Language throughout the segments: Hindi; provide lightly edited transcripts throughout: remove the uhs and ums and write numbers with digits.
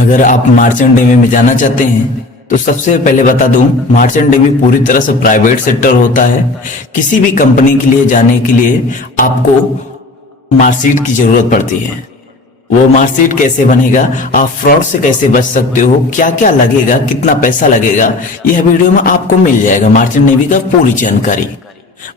अगर आप मार्चेंट नेवी में जाना चाहते हैं तो सबसे पहले बता दूं, मार्चेंट नेवी पूरी तरह से प्राइवेट सेक्टर होता है। किसी भी कंपनी के लिए जाने के लिए आपको मार्कशीट की जरूरत पड़ती है। वो मार्कशीट कैसे बनेगा, आप फ्रॉड से कैसे बच सकते हो, क्या क्या लगेगा, कितना पैसा लगेगा, यह वीडियो में आपको मिल जाएगा मार्चेंट नेवी का पूरी जानकारी।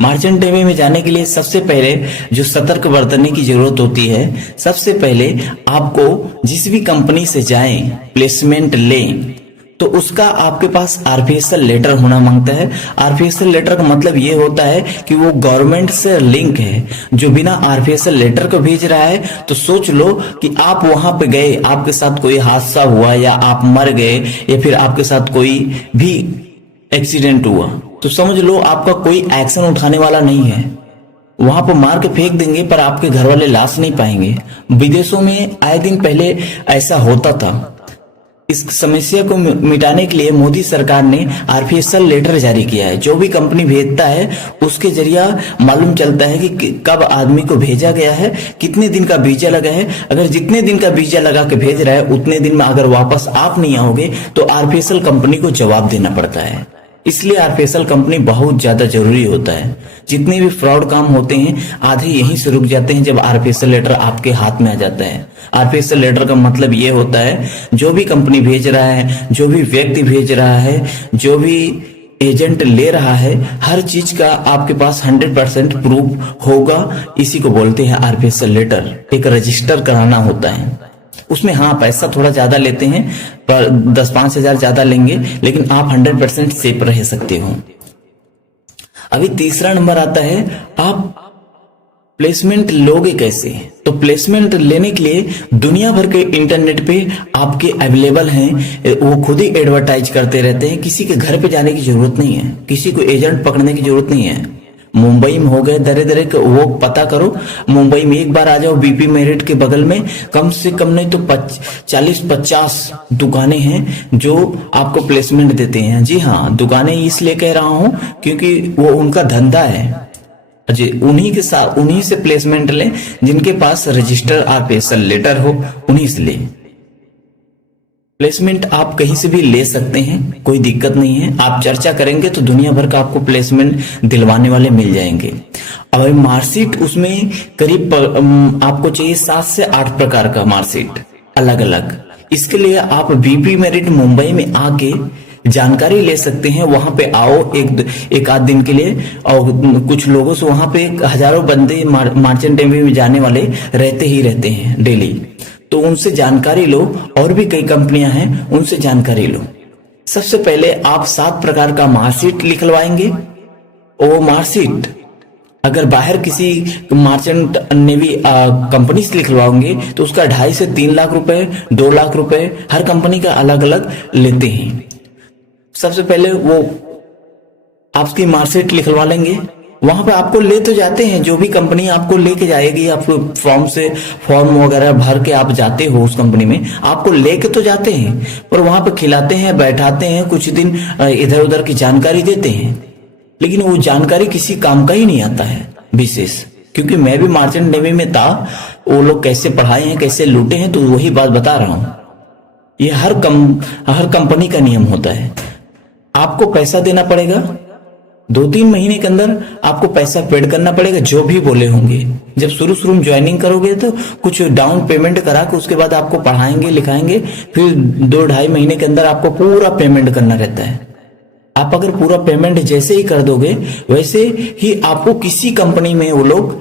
मार्चेंट नेवी में जाने के लिए सबसे पहले जो सतर्क बरतने की जरूरत होती है, सबसे पहले आपको जिस भी कंपनी से जाएं, प्लेसमेंट लें, तो उसका आपके पास आरपीएसएल लेटर होना मांगता है। आरपीएसएल लेटर का मतलब ये होता है कि वो गवर्नमेंट से लिंक है। जो बिना आरपीएसएल लेटर को भेज रहा है तो सोच लो कि आप वहां पे गए, आपके साथ कोई हादसा हुआ या आप मर गए या फिर आपके साथ कोई भी एक्सीडेंट हुआ, तो समझ लो आपका कोई एक्शन उठाने वाला नहीं है। वहां पर मार के फेंक देंगे पर आपके घर वाले लाश नहीं पाएंगे। विदेशों में आए दिन पहले ऐसा होता था। इस समस्या को मिटाने के लिए मोदी सरकार ने आरपीएसएल लेटर जारी किया है। जो भी कंपनी भेजता है उसके जरिया मालूम चलता है कि कब आदमी को भेजा गया है, कितने दिन का वीजा लगा है। अगर जितने दिन का वीजा लगा के भेज रहा है उतने दिन में अगर वापस आप नहीं आओगे तो आरपीएसएल कंपनी को जवाब देना पड़ता है। इसलिए आरपीएसएल कंपनी बहुत ज्यादा जरूरी होता है। जितने भी फ्रॉड काम होते हैं आधे यहीं से रुक जाते हैं जब आरपीएसएल लेटर आपके हाथ में आ जाता है। आरपीएसएल लेटर का मतलब ये होता है, जो भी कंपनी भेज रहा है, जो भी व्यक्ति भेज रहा है, जो भी एजेंट ले रहा है, हर चीज का आपके पास 100% प्रूफ होगा। इसी को बोलते हैं आरपीएसएल लेटर। एक रजिस्टर कराना होता है। उसमें हाँ पैसा थोड़ा ज्यादा लेते हैं, पर 10-5 हजार ज्यादा लेंगे, लेकिन आप 100% सेफ रह सकते हो। अभी तीसरा नंबर आता है, आप प्लेसमेंट लोगे कैसे। तो प्लेसमेंट लेने के लिए दुनिया भर के इंटरनेट पे आपके अवेलेबल हैं, वो खुद ही एडवर्टाइज करते रहते हैं। किसी के घर पे जाने की जरूरत नहीं है, किसी को एजेंट पकड़ने की जरूरत नहीं है। मुंबई में हो गए दरे दरे वो पता करो। मुंबई में एक बार आ जाओ, बीपी मेरिट के बगल में कम से कम नहीं तो 40-50 दुकानें हैं जो आपको प्लेसमेंट देते हैं। जी हाँ, दुकानें इसलिए कह रहा हूं क्योंकि वो उनका धंधा है। जी, उन्हीं के साथ उन्हीं से प्लेसमेंट लें जिनके पास रजिस्टर आरपीएसएल लेटर हो, उन्हीं से लें। प्लेसमेंट आप कहीं से भी ले सकते हैं, कोई दिक्कत नहीं है। आप चर्चा करेंगे तो दुनिया भर का आपको प्लेसमेंट दिलवाने वाले मिल जाएंगे। और मार्कशीट उसमें करीब आपको चाहिए 7 से 8 प्रकार का मार्कशीट अलग अलग। इसके लिए आप बीपी मेरिट मुंबई में आके जानकारी ले सकते हैं। वहां पे आओ एक आध दिन के लिए, और कुछ लोगों से वहां पे हजारों बंदे मार्चेंट नेवी में जाने वाले रहते ही रहते हैं डेली, तो उनसे जानकारी लो। और भी कई कंपनियां हैं, उनसे जानकारी लो। सबसे पहले आप 7 प्रकार का मार्कशीट निकलवाएंगे। वो मार्कशीट अगर बाहर किसी मार्चेंट नेवी कंपनी से निकलवाओगे तो उसका 2.5 से 3 लाख रुपए, 2 लाख रुपए हर कंपनी का अलग अलग लेते हैं। सबसे पहले वो आपकी मार्कशीट निकलवा लेंगे। वहां पे आपको ले तो जाते हैं, जो भी कंपनी आपको लेके जाएगी, आपको फॉर्म वगैरह भर के आप जाते हो उस कंपनी में, आपको लेके तो जाते हैं, पर वहां पे खिलाते हैं, बैठाते हैं, कुछ दिन इधर उधर की जानकारी देते हैं, लेकिन वो जानकारी किसी काम का ही नहीं आता है विशेष। क्योंकि मैं भी मार्चेंट नेवी में था, वो लोग कैसे पढ़ाए हैं, कैसे लूटे हैं, तो वही बात बता रहा हूं। ये हर कंपनी का नियम होता है। आपको पैसा देना पड़ेगा, 2-3 महीने के अंदर आपको पैसा पेड करना पड़ेगा, जो भी बोले होंगे। जब शुरू में ज्वाइनिंग करोगे तो कुछ डाउन पेमेंट करा के उसके बाद आपको पढ़ाएंगे लिखाएंगे, फिर 2-2.5 महीने के अंदर आपको पूरा पेमेंट करना रहता है। आप अगर पूरा पेमेंट जैसे ही कर दोगे वैसे ही आपको किसी कंपनी में वो लोग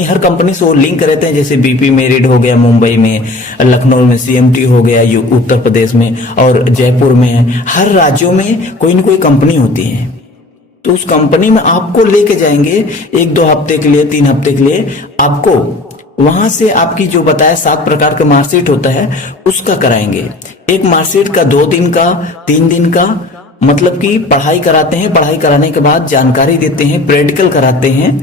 हर कंपनी से वो लिंक रहते हैं। जैसे बीपी मेरिट हो गया मुंबई में, लखनऊ में सीएमटी हो गया उत्तर प्रदेश में, और जयपुर में, हर राज्यों में कोई न कोई कंपनी होती है। तो उस कंपनी में आपको लेके जाएंगे 1-2 हफ्ते के लिए, 3 हफ्ते के लिए। आपको वहां से आपकी जो बताया 7 प्रकार का मार्कशीट होता है उसका कराएंगे। एक मार्कशीट का 2 दिन का, 3 दिन का, मतलब कि पढ़ाई कराते हैं। पढ़ाई कराने के बाद जानकारी देते हैं, प्रैक्टिकल कराते हैं,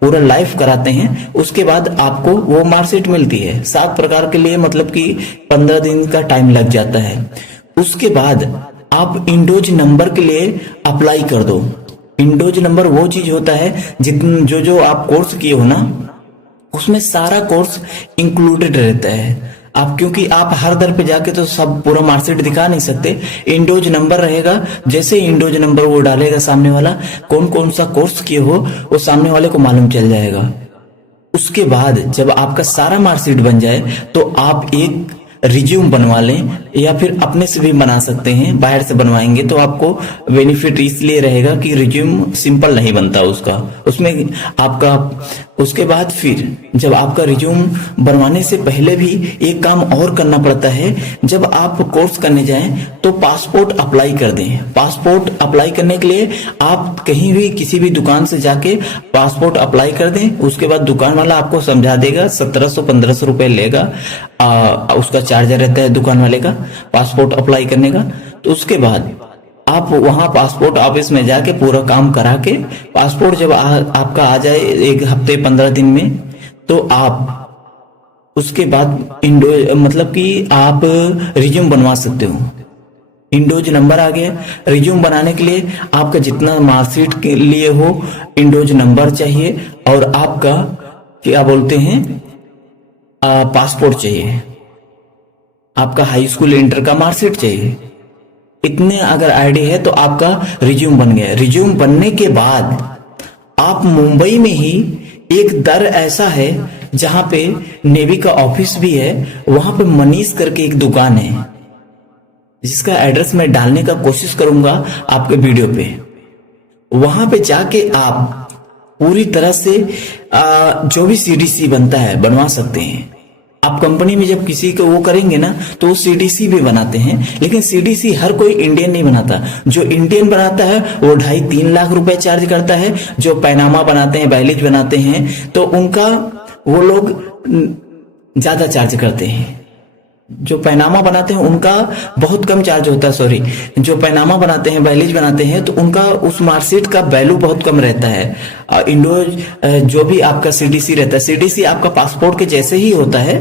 पूरा लाइफ कराते हैं। उसके बाद आपको वो मार्कशीट मिलती है। 7 प्रकार के लिए मतलब कि 15 दिन का टाइम लग जाता है। उसके बाद आप इंडोज नंबर के लिए अप्लाई कर दो। इंडोज नंबर वो चीज होता है जो आप कोर्स किए हो ना, उसमें सारा कोर्स इंक्लूडेड रहता है। आप, क्योंकि आप हर दर पे जाके तो सब पूरा मार्कशीट दिखा नहीं सकते। इंडोज नंबर रहेगा, जैसे इंडोज नंबर वो डालेगा सामने वाला, कौन कौन सा कोर्स किए हो वो सामने वाले को मालूम चल जाएगा। उसके बाद जब आपका सारा मार्कशीट बन जाए तो आप एक रिज्यूम बनवा लें, या फिर अपने से भी बना सकते हैं। बाहर से बनवाएंगे तो आपको बेनिफिट इसलिए रहेगा कि रिज्यूम सिंपल नहीं बनता उसका, उसमें आपका। उसके बाद फिर जब आपका रिज्यूम बनवाने से पहले भी एक काम और करना पड़ता है। जब आप कोर्स करने जाएं तो पासपोर्ट अप्लाई कर दें। पासपोर्ट अप्लाई करने के लिए आप कहीं भी किसी भी दुकान से जाके पासपोर्ट अप्लाई कर दें। उसके बाद दुकान वाला आपको समझा देगा, 1700-1500 रुपए लेगा, उसका चार्जर रहता है दुकान वाले का पासपोर्ट अप्लाई करने का। तो उसके बाद आप वहां पासपोर्ट ऑफिस में जाके पूरा काम करा के पासपोर्ट जब आपका आ जाए 1 हफ्ते 15 दिन में, तो आप उसके बाद मतलब कि आप रिज्यूम बनवा सकते हो। इंडोज नंबर आ गया। रिज्यूम बनाने के लिए आपका जितना मार्कशीट के लिए हो इंडोज नंबर चाहिए, और आपका क्या बोलते हैं पासपोर्ट चाहिए, आपका हाई स्कूल इंटर का मार्कशीट चाहिए। इतने अगर आईडी है तो आपका रिज्यूम बन गया। रिज्यूम बनने के बाद आप मुंबई में ही एक दर ऐसा है जहां पे नेवी का ऑफिस भी है, वहां पे मनीष करके एक दुकान है, जिसका एड्रेस मैं डालने का कोशिश करूंगा आपके वीडियो पे। वहां पे जाके आप पूरी तरह से जो भी सीडीसी बनता है बनवा सकते हैं। आप कंपनी में जब किसी को वो करेंगे ना तो वो सीडीसी भी बनाते हैं, लेकिन सीडीसी हर कोई इंडियन नहीं बनाता। जो इंडियन बनाता है वो 2.5-3 लाख रुपए चार्ज करता है। जो पैनामा बनाते हैं, बैलिज बनाते हैं, तो उनका वो लोग ज्यादा चार्ज करते हैं। जो पैनामा बनाते हैं उनका बहुत कम चार्ज होता है। सॉरी, जो पैनामा बनाते हैं, बैलिज बनाते हैं, तो उनका उस मार्कशीट का वैल्यू बहुत कम रहता है। इंडोज जो भी आपका सीडीसी रहता है, सीडीसी आपका पासपोर्ट के जैसे ही होता है,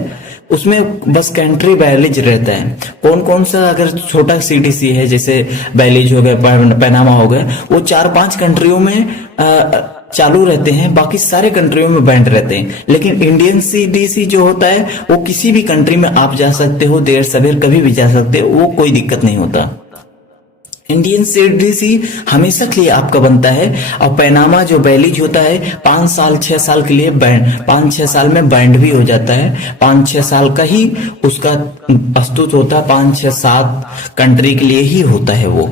उसमें बस कंट्री बैलिज रहता है। कौन कौन सा अगर छोटा सीडीसी है, जैसे बैलिज हो गया, पैनामा हो गया, वो 4-5 कंट्रियों में चालू रहते हैं, बाकी सारे कंट्रियों में बैंड रहते हैं। लेकिन इंडियन सीडीसी जो होता है वो किसी भी कंट्री में आप जा सकते हो, देर सवेर कभी भी जा सकते हो, वो कोई दिक्कत नहीं होता। इंडियन सीडीसी हमेशा के लिए आपका बनता है। और पैनामा जो बैलिज होता है 5-6 साल के लिए बैंड, 5-6 साल में बैंड भी हो जाता है। 5-6 साल का ही उसका प्रस्तुत होता है, 5-6-7 कंट्री के लिए ही होता है वो।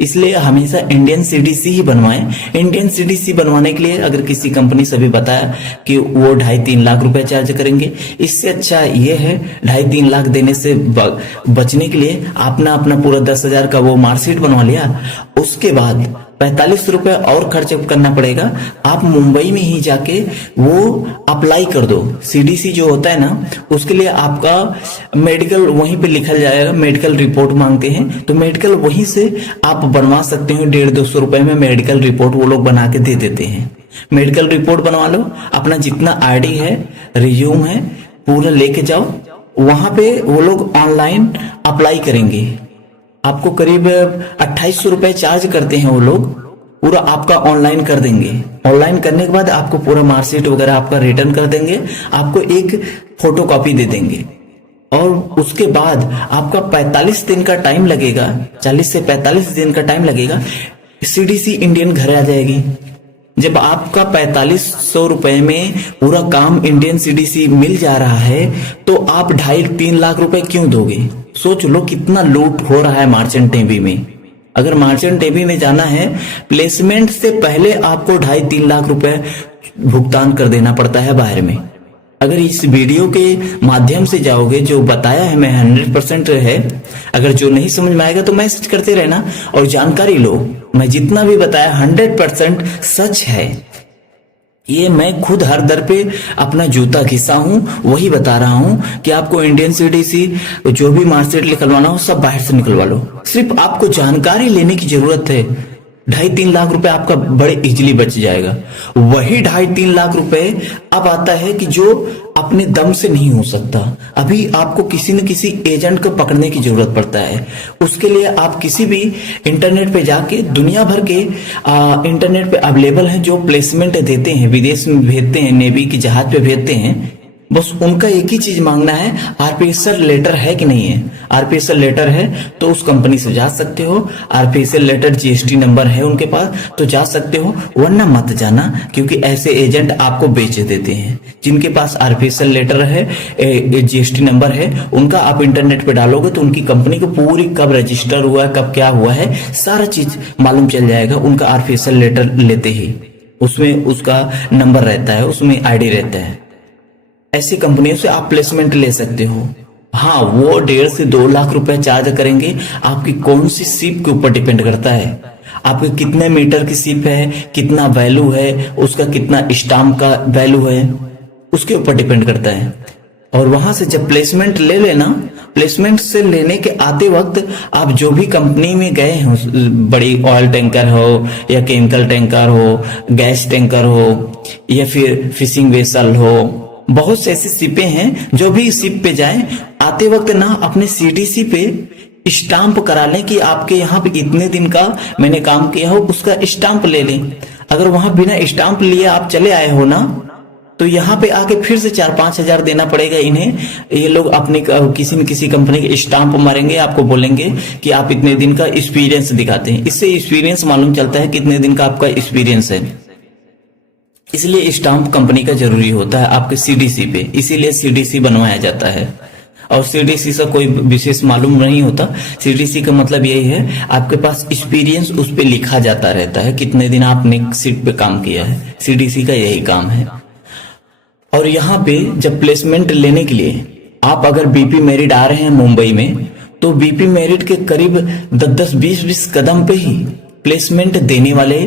इसलिए हमेशा इंडियन सीडीसी ही बनवाएं। इंडियन सीडीसी बनवाने के लिए अगर किसी कंपनी से भी बताया कि वो 2.5-3 लाख रुपए चार्ज करेंगे, इससे अच्छा ये है 2.5-3 लाख देने से बचने के लिए आपने अपना पूरा 10,000 का वो मार्कशीट बनवा लिया। उसके बाद 45 रुपए और खर्च करना पड़ेगा। आप मुंबई में ही जाके वो अप्लाई कर दो। सीडीसी जो होता है ना, उसके लिए आपका मेडिकल वहीं पे लिखा जाएगा, मेडिकल रिपोर्ट मांगते हैं, तो मेडिकल वहीं से आप बनवा सकते हो। 150-200 रुपए में मेडिकल रिपोर्ट वो लोग बना के दे देते हैं। मेडिकल रिपोर्ट बनवा लो, अपना जितना आईडी है, रिज्यूम है, पूरा लेके जाओ। वहां पे वो लोग ऑनलाइन अप्लाई करेंगे। आपको करीब 2800 रुपए चार्ज करते हैं वो लोग, पूरा आपका ऑनलाइन कर देंगे। ऑनलाइन करने के बाद आपको पूरा मार्कशीट वगैरह आपका रिटर्न कर देंगे, आपको एक फोटो कॉपी दे देंगे। और उसके बाद आपका 45 दिन का टाइम लगेगा, 40 से 45 दिन का टाइम लगेगा, सीडीसी इंडियन घर आ जाएगी। जब आपका 4500 रुपए में पूरा काम इंडियन सीडीसी मिल जा रहा है, तो आप 2.5-3 लाख रुपए क्यों दोगे? सोच लो कितना लूट हो रहा है मर्चेंट नेवी में। अगर मर्चेंट नेवी में जाना है, प्लेसमेंट से पहले आपको 2.5-3 लाख रुपए भुगतान कर देना पड़ता है बाहर में। अगर इस वीडियो के माध्यम से जाओगे, जो बताया है मैं 100% है। अगर जो नहीं समझ में आएगा तो मैसेज करते रहना और जानकारी लो। मैं जितना भी बताया 100% सच है। ये मैं खुद हर दर पे अपना जूता घिसा हूं, वही बता रहा हूं कि आपको इंडियन सीडीसी जो भी मार्कशीट निकलवाना हो सब बाहर से निकलवा लो। सिर्फ आपको जानकारी लेने की जरूरत है। 2.5-3 लाख रुपए आपका बड़े इजीली बच जाएगा। वही 2.5-3 लाख रुपए अब आता है कि जो अपने दम से नहीं हो सकता। अभी आपको किसी न किसी एजेंट को पकड़ने की जरूरत पड़ता है। उसके लिए आप किसी भी इंटरनेट पे जाके, दुनिया भर के इंटरनेट पे अवेलेबल हैं जो प्लेसमेंट देते हैं, विदेश में भेजते हैं, नेवी की जहाज पे भेजते हैं, बस उनका एक ही चीज मांगना है, आरपीएसएल लेटर है कि नहीं है। आरपीएसएल लेटर है तो उस कंपनी से जा सकते हो, आरपीएसएल लेटर जीएसटी नंबर है उनके पास तो जा सकते हो, वरना मत जाना, क्योंकि ऐसे एजेंट आपको बेच देते हैं। जिनके पास आरपीएसएल लेटर है, जीएसटी नंबर है, उनका आप इंटरनेट पे डालोगे तो उनकी कंपनी को पूरी कब रजिस्टर हुआ है, कब क्या हुआ है, सारा चीज मालूम चल जाएगा। उनका आरपीएसएल लेटर लेते ही उसमें उसका नंबर रहता है, उसमें आईडी रहता है। ऐसी कंपनियों से आप प्लेसमेंट ले सकते हो। हाँ, वो 1.5 से 2 लाख रुपए चार्ज करेंगे। आपकी कौन सी शिप के ऊपर डिपेंड करता है, आपके कितने मीटर की शिप है, कितना वैल्यू है, उसका कितना स्टाम्प का वैल्यू है, उसके ऊपर डिपेंड करता है। और वहां से जब प्लेसमेंट ले लेना, प्लेसमेंट से लेने के आते वक्त आप जो भी कंपनी में गए हो, बड़ी ऑयल टैंकर हो या केमिकल टैंकर हो, गैस टैंकर हो या फिर फिशिंग वेसल हो, बहुत से ऐसी शिपें हैं, जो भी शिप पे जाएं, आते वक्त ना अपने सीडीसी पे स्टाम्प करा लें कि आपके यहाँ पे इतने दिन का मैंने काम किया हो, उसका स्टाम्प ले लें। अगर वहां बिना स्टाम्प लिए आप चले आए हो ना, तो यहाँ पे आके फिर से 4-5 हजार देना पड़ेगा इन्हें। ये लोग अपनी किसी न किसी कंपनी के स्टाम्प मारेंगे, आपको बोलेंगे कि आप इतने दिन का एक्सपीरियंस दिखाते हैं। इससे एक्सपीरियंस मालूम चलता है कितने दिन का आपका एक्सपीरियंस है। इसलिए स्टाम्प कंपनी का जरूरी होता है आपके सीडीसी पे, इसीलिए सीडीसी बनवाया जाता है। और सीडीसी से कोई विशेष मालूम नहीं होता। सीडीसी का मतलब यही है, आपके पास एक्सपीरियंस उस पे लिखा जाता रहता है, कितने दिन आपने सीट पे काम किया है। सीडीसी का यही काम है। और यहाँ पे जब प्लेसमेंट लेने के लिए आप अगर बीपी मेरिट आ रहे हैं मुंबई में, तो बीपी मेरिट के करीब 10-10, 20-20 कदम पे ही प्लेसमेंट देने वाले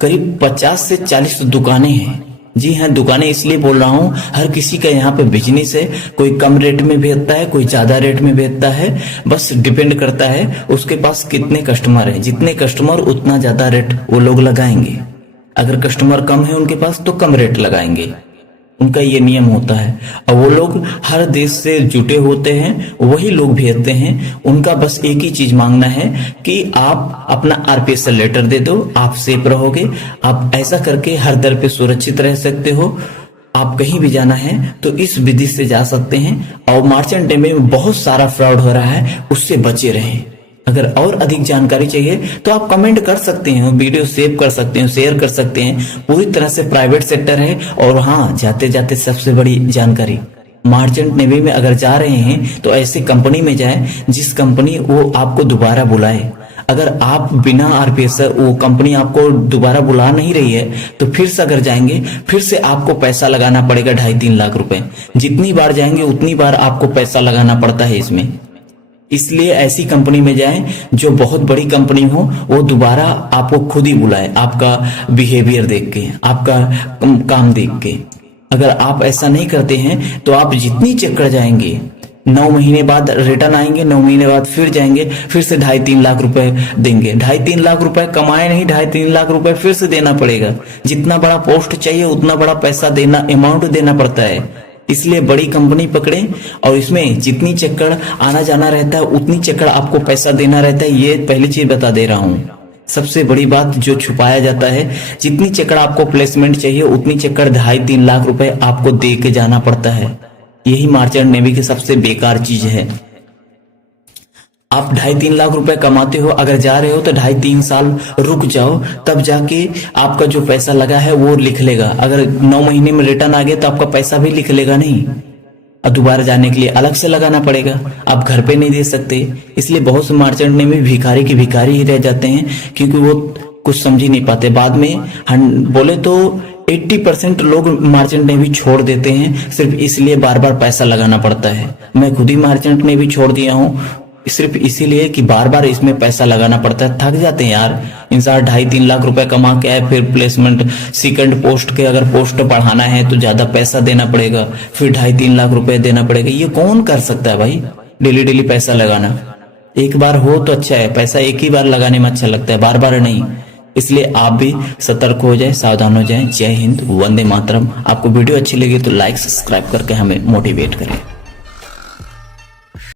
करीब 50 से 40 दुकानें हैं। जी हाँ, दुकानें इसलिए बोल रहा हूँ, हर किसी का यहाँ पे बिजनेस है। कोई कम रेट में बेचता है, कोई ज्यादा रेट में बेचता है, बस डिपेंड करता है उसके पास कितने कस्टमर हैं। जितने कस्टमर उतना ज्यादा रेट वो लोग लगाएंगे। अगर कस्टमर कम है उनके पास तो कम रेट लगाएंगे, उनका ये नियम होता है। और वो लोग हर देश से जुटे होते हैं, वही लोग भेजते हैं। उनका बस एक ही चीज मांगना है कि आप अपना आरपीएसएल लेटर दे दो, आप सेफ रहोगे। आप ऐसा करके हर दर पे सुरक्षित रह सकते हो। आप कहीं भी जाना है तो इस विधि से जा सकते हैं। और मर्चेंट नेवी में बहुत सारा फ्रॉड हो रहा है, उससे बचे रहें। अगर और अधिक जानकारी चाहिए तो आप कमेंट कर सकते हैं, वीडियो सेव कर सकते हैं, शेयर कर सकते हैं। पूरी तरह से प्राइवेट सेक्टर है। और हाँ, जाते जाते सबसे बड़ी जानकारी, मर्चेंट नेवी में अगर जा रहे हैं तो ऐसी कंपनी में जाएं जिस कंपनी वो आपको दोबारा बुलाए। अगर आप बिना आरपीएसएल, वो कंपनी आपको दोबारा बुला नहीं रही है, तो फिर से अगर जाएंगे, फिर से आपको पैसा लगाना पड़ेगा 2.5-3 लाख रुपए। जितनी बार जाएंगे उतनी बार आपको पैसा लगाना पड़ता है इसमें। इसलिए ऐसी कंपनी में जाएं जो बहुत बड़ी कंपनी हो, वो दोबारा आपको खुद ही बुलाए, आपका बिहेवियर देख के, आपका काम देख के। अगर आप ऐसा नहीं करते हैं तो आप जितनी चक्कर जाएंगे, 9 महीने बाद रिटर्न आएंगे, 9 महीने बाद फिर जाएंगे, फिर से 2.5-3 लाख रुपए देंगे। 2.5-3 लाख रुपए कमाए नहीं, 2.5-3 लाख रुपए फिर से देना पड़ेगा। जितना बड़ा पोस्ट चाहिए उतना बड़ा पैसा देना, अमाउंट देना पड़ता है। इसलिए बड़ी कंपनी पकड़े और इसमें जितनी चक्कर आना जाना रहता है उतनी चक्कर आपको पैसा देना रहता है। ये पहली चीज बता दे रहा हूँ। सबसे बड़ी बात जो छुपाया जाता है, जितनी चक्कर आपको प्लेसमेंट चाहिए उतनी चक्कर 2.5-3 लाख रुपए आपको दे के जाना पड़ता है। यही मर्चेंट नेवी की सबसे बेकार चीज है। आप 2.5-3 लाख रुपए कमाते हो, अगर जा रहे हो तो 2.5-3 साल रुक जाओ, तब जाके आपका जो पैसा लगा है वो लिख लेगा। अगर 9 महीने में रिटर्न आ गया तो आपका पैसा भी लिख लेगा नहीं, और दोबारा जाने के लिए अलग से लगाना पड़ेगा। आप घर पे नहीं दे सकते। इसलिए बहुत से मर्चेंट नेवी भिखारी की भिखारी ही रह जाते हैं, क्योंकि वो कुछ समझ ही नहीं पाते। बाद में बोले तो 80% लोग मर्चेंट नेवी छोड़ देते हैं, सिर्फ इसलिए बार बार पैसा लगाना पड़ता है। मैं खुद ही मर्चेंट नेवी छोड़ दिया हूँ, सिर्फ इसीलिए कि बार बार इसमें पैसा लगाना पड़ता है। थक जाते हैं यार। इंसान 2.5-3 लाख रुपए कमा के आए, फिर प्लेसमेंट सेकंड पोस्ट के अगर पोस्ट बढ़ाना है तो ज्यादा पैसा देना पड़ेगा, फिर 2.5-3 लाख रुपए देना पड़ेगा। ये कौन कर सकता है भाई, डेली डेली पैसा लगाना। एक बार हो तो अच्छा है, पैसा एक ही बार लगाने में अच्छा लगता है, बार बार नहीं। इसलिए आप भी सतर्क हो जाए, सावधान हो जाए। जय हिंद, वंदे मातरम। आपको वीडियो अच्छी लगी तो लाइक सब्सक्राइब करके हमें मोटिवेट करें।